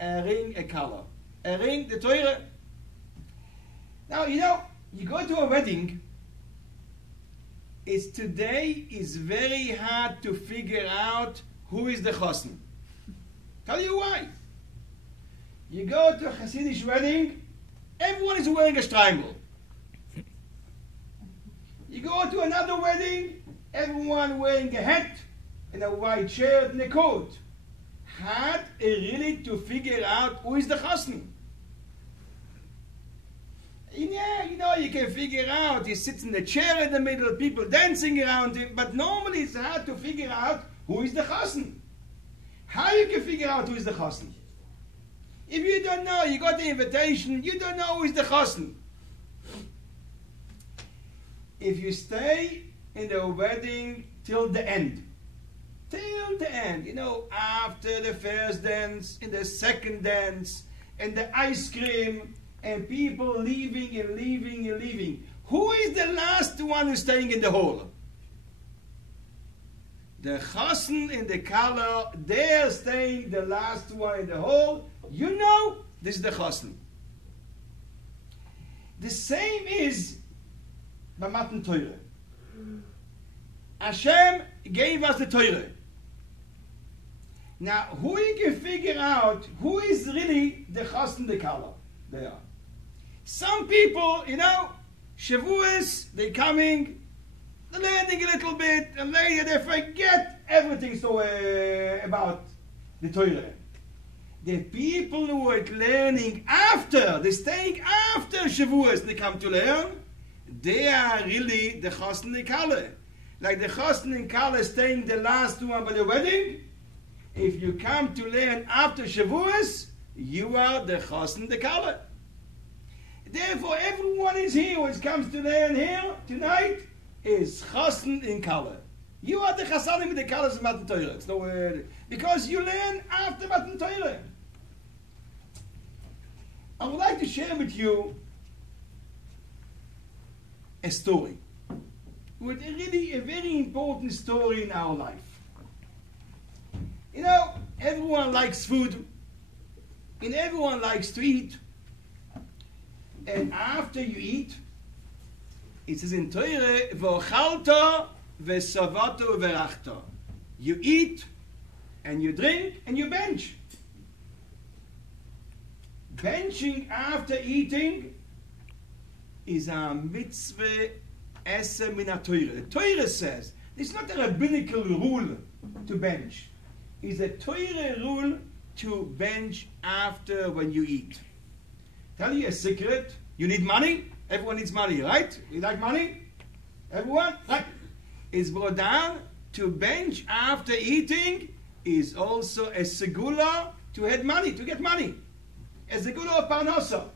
a ring, a color. A ring, the Torah. Now, you know, you go to a wedding, today is very hard to figure out who is the chassan. Tell you why. You go to a Hasidic wedding, everyone is wearing a strimal. You go to another wedding, everyone wearing a hat and a white shirt and a coat. Hard really to figure out who is the chassan. Yeah, you know, you can figure out, he sits in the chair in the middle, people dancing around him, but normally it's hard to figure out who is the chassan. How you can figure out who is the chassan? If you don't know, you got the invitation, you don't know who is the chassan. If you stay in the wedding till the end, you know, after the first dance, in the second dance, and the ice cream, and people leaving and leaving and leaving. Who is the last one who's staying in the hall? The chassan in the color, they're staying the last one in the hall. You know, this is the chassan. The same is by Matan Torah. Hashem gave us the Torah. Now, who you can figure out who is really the chassan, the color? They are. Some people, you know, Shavuos, they coming, they're learning a little bit, and later they forget everything about the Torah. The people who are learning after, they're staying after Shavuos, they come to learn, they are really the chassan the color. Like the chassan in color staying the last one by the wedding. If you come to learn after Shavuos, you are the chassan the color. Therefore, everyone is here who comes to learn here tonight is chassan in color. You are the chassanim with the colors of Matan Torah. It's no word. Because you learn after Matan Torah. I would like to share with you a story. With really a very important story in our life. You know, everyone likes food. And everyone likes to eat. And after you eat, it says in Torah, "V'ochalta v'savato v'rachta." You eat, and you drink, and you bench. Benching after eating is a mitzvah esse min ha-Torah. The Torah says, it's not a rabbinical rule to bench. It's a Torah rule to bench after when you eat. Tell you a secret. You need money? Everyone needs money, right? You like money? Everyone? Right. It's brought down to bench after eating is also a segula to have money, to get money. A segula of Parnasa.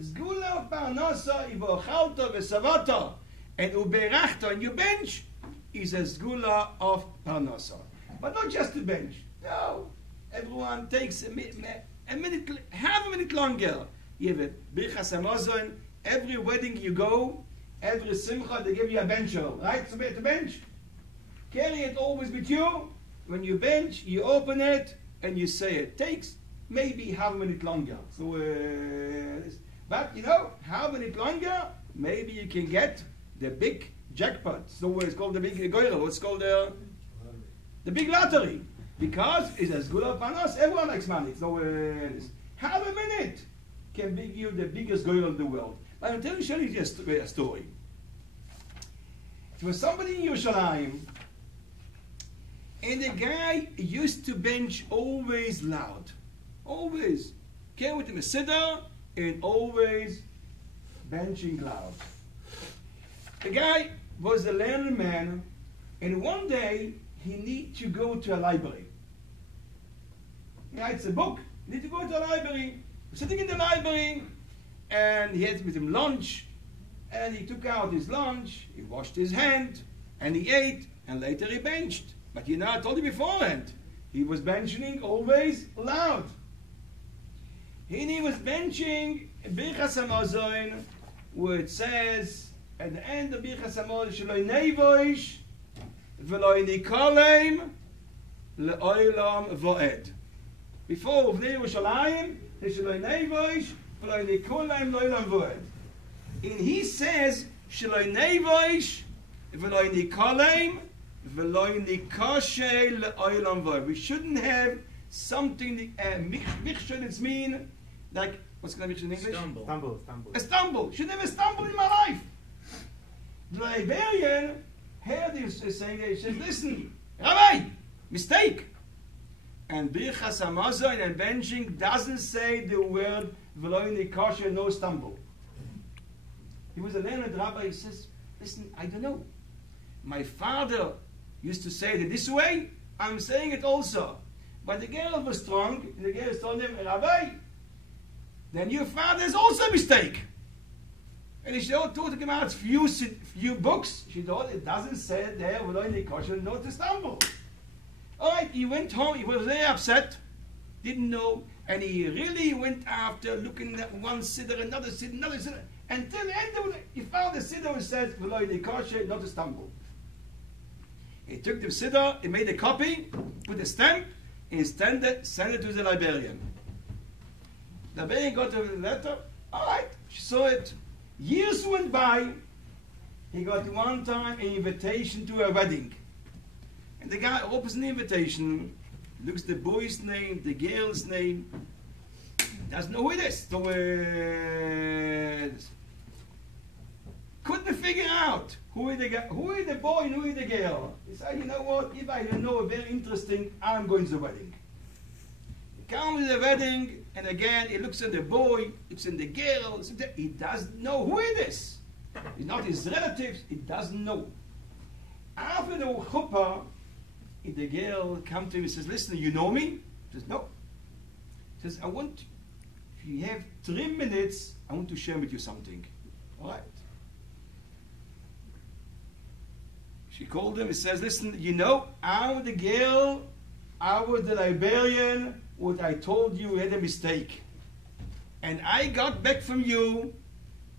Segula of Parnasa, ivochalta v'savata, and uberachta, and you bench, is a segula of Parnasa. But not just to bench. No. Everyone takes a minute, half a minute longer. You have a Birkat Hamazon. Every wedding you go, every simcha, they give you a bencher, right? So to bench. Carry it always with you. When you bench, you open it, and you say it. Takes maybe half a minute longer. So, but you know, half a minute longer, maybe you can get the big jackpot. So it's called the big goyra. What's called the big lottery. Because it's as good of us, everyone likes money. So half a minute can give you the biggest goyra in the world. But I'm telling you just a story. It was somebody in Yerushalayim, and the guy used to bench always loud. Always. Came with him a siddur and always benching loud. The guy was a learned man, and one day he needed to go to a library. He writes a book, he needs to go to a library. Sitting in the library, and he had with him lunch, and he took out his lunch, he washed his hand, and he ate, and later he benched. But you know, I told you beforehand, he was benching always loud. He was benching Birkat Hamazon, where it says, at the end of Birkat Hamazon, Sheloi nevoish, v'loi nikolem, le'olam vo'ed. Before Uvnei Yerushalayim, Sheloi Nevoish, V'loi Nikolayim Lo'ilam Voed. And he says, Sheloi Nevoish, V'loi Nikolayim, V'loi Nikoshe Lo'ilam Voed. We shouldn't have something, Michshel, it's mean, like, what's going to be in English? Stumble. A stumble. Should never stumble in my life. The Liberian heard him saying, he says, listen, Rabbi, mistake. And Birkat and Bentching doesn't say the word V'loi Nikoshe, no stumble. He was a learned rabbi. He says, listen, I don't know. My father used to say it this way. I'm saying it also. But the girl was strong, and the girl told him, Rabbi, then your father is also a mistake. And he told him out few books. She told it doesn't say there, V'loi Nikoshe, no to stumble. All right, he went home. He was very upset, didn't know, and he really went after looking at one siddur, another siddur, until the end of it, he found a siddur who says, V'loi Nikoshe, not to stumble. He took the siddur, he made a copy, put a stamp, and he sent it to the Liberian. The Liberian got the letter. All right, she saw it. Years went by. He got one time an invitation to a wedding. And the guy opens the invitation, looks at the boy's name, the girl's name, doesn't know who it is. So, couldn't figure out who is the boy and who is the girl. He said, you know what, if I don't know, very interesting, I'm going to the wedding. He comes to the wedding, and again, he looks at the boy, looks at the girl, he doesn't know who it is. He's not his relatives, he doesn't know. After the chuppah, the girl comes to him and says, listen, you know me? He says, no. He says, if you have 3 minutes, I want to share with you something. All right. She called him and says, listen, you know, I'm the girl, I was the Liberian, what I told you had a mistake. And I got back from you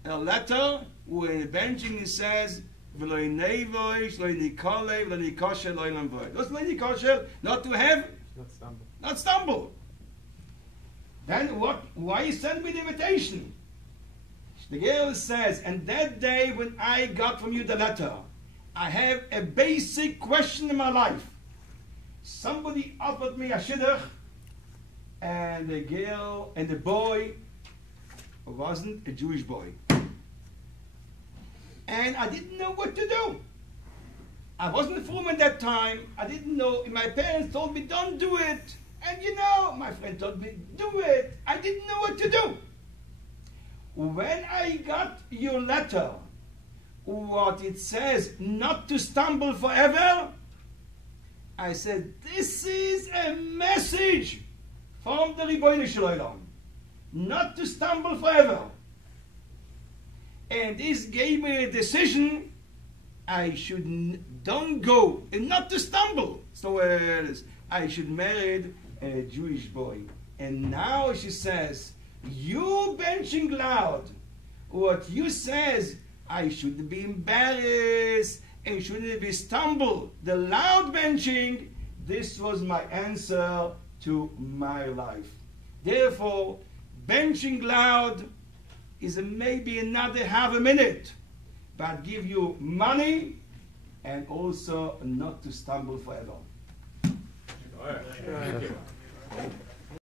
a letter where Bentching says, V'loi Nevoish, V'loi Nikole, V'loi Nikoshe, Lo'ilam Voed. What's V'loi Nikoshe? Not to have? Not stumble. Then what? Why you send me the invitation? The girl says, and that day when I got from you the letter, I have a basic question in my life. Somebody offered me a shidduch, and the girl and the boy wasn't a Jewish boy. And I didn't know what to do. I wasn't informed at that time. I didn't know. My parents told me, don't do it. And you know, my friend told me, do it. I didn't know what to do. When I got your letter, what it says, not to stumble forever, I said, this is a message from the Ribono Shel Olam. Not to stumble forever. And this gave me a decision, I should don't go, and not to stumble. So I should marry a Jewish boy. And now she says, you benching loud. What you says, I shouldn't be embarrassed and shouldn't be stumbled. The loud benching, this was my answer to my life. Therefore, benching loud is maybe another half a minute, but give you money and also not to stumble forever. All right.